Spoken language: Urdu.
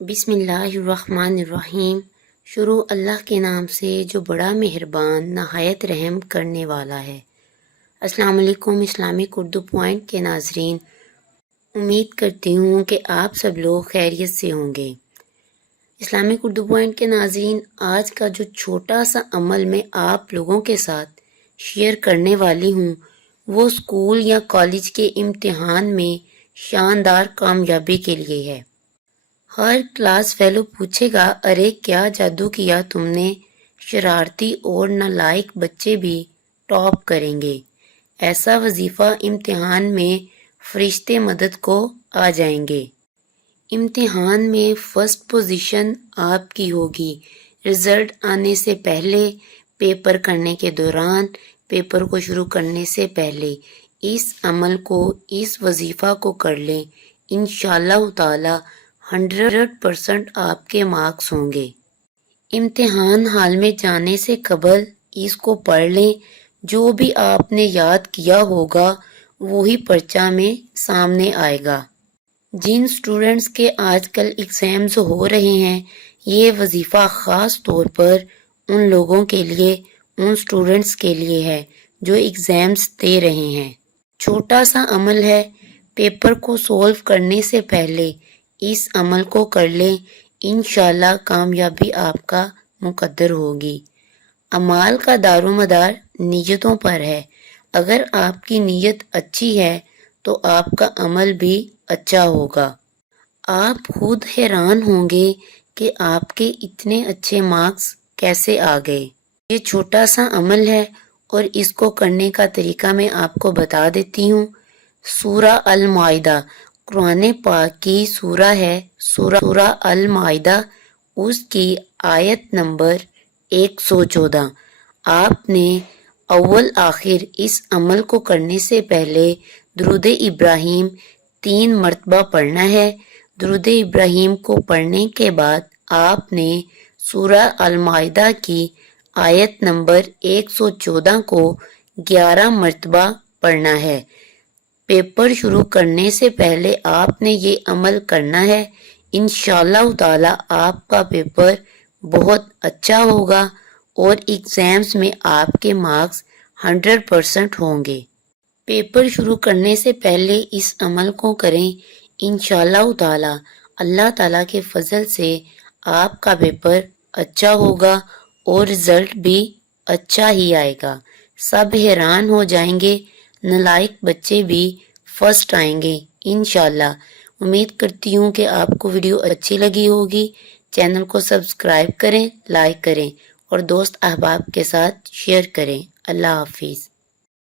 بسم اللہ الرحمن الرحیم۔ شروع اللہ کے نام سے جو بڑا مہربان نہایت رحم کرنے والا ہے۔ السلام علیکم اسلامک اردو پوائنٹ کے ناظرین، امید کرتی ہوں کہ آپ سب لوگ خیریت سے ہوں گے۔ اسلامک اردو پوائنٹ کے ناظرین، آج کا جو چھوٹا سا عمل میں آپ لوگوں کے ساتھ شیئر کرنے والی ہوں وہ اسکول یا کالج کے امتحان میں شاندار کامیابی کے لیے ہے۔ ہر کلاس فیلو پوچھے گا، ارے کیا جادو کیا تم نے؟ شرارتی اور نالائق بچے بھی ٹاپ کریں گے۔ ایسا وظیفہ امتحان میں فرشتے مدد کو آ جائیں گے۔ امتحان میں فرسٹ پوزیشن آپ کی ہوگی۔ رزلٹ آنے سے پہلے، پیپر کرنے کے دوران، پیپر کو شروع کرنے سے پہلے اس عمل کو، اس وظیفہ کو کر لیں۔ انشاءاللہ تعالی 100% آپ کے مارکس ہوں گے۔ امتحان حال میں جانے سے قبل اس کو پڑھ لیں۔ جو بھی آپ نے یاد کیا ہوگا وہی پرچہ میں سامنے آئے گا۔ جن سٹوڈنٹس کے آج کل ایگزامز ہو رہے ہیں، یہ وظیفہ خاص طور پر ان لوگوں کے لیے، ان سٹوڈنٹس کے لیے ہے جو ایگزامز دے رہے ہیں۔ چھوٹا سا عمل ہے، پیپر کو سولو کرنے سے پہلے اس عمل کو کر لیں، انشاءاللہ کامیابی آپ کا مقدر ہوگی۔ اعمال کا دار و مدار نیتوں پر ہے۔ اگر آپ کی نیت اچھی ہے تو آپ کا عمل بھی اچھا ہوگا۔ آپ خود حیران ہوں گے کہ آپ کے اتنے اچھے مارکس کیسے آ گئے۔ یہ چھوٹا سا عمل ہے اور اس کو کرنے کا طریقہ میں آپ کو بتا دیتی ہوں۔ سورہ المائدہ قرآن پاک کی سورہ ہے، سورہ المائدہ، اس کی آیت نمبر 114۔ آپ نے اول آخر اس عمل کو کرنے سے پہلے درود ابراہیم 3 مرتبہ پڑھنا ہے۔ درود ابراہیم کو پڑھنے کے بعد آپ نے سورہ المائدہ کی آیت نمبر 114 کو 11 مرتبہ پڑھنا ہے۔ پیپر شروع کرنے سے پہلے آپ نے یہ عمل کرنا ہے۔ انشاءاللہ تعالی آپ کا پیپر بہت اچھا ہوگا اور ایگزامز میں آپ کے مارکس 100% ہوں گے۔ پیپر شروع کرنے سے پہلے اس عمل کو کریں، انشاءاللہ تعالی اللہ تعالی کے فضل سے آپ کا پیپر اچھا ہوگا اور رزلٹ بھی اچھا ہی آئے گا۔ سب حیران ہو جائیں گے، نالائق بچے بھی فرسٹ آئیں گے انشاءاللہ۔ امید کرتی ہوں کہ آپ کو ویڈیو اچھی لگی ہوگی۔ چینل کو سبسکرائب کریں، لائک کریں اور دوست احباب کے ساتھ شیئر کریں۔ اللہ حافظ۔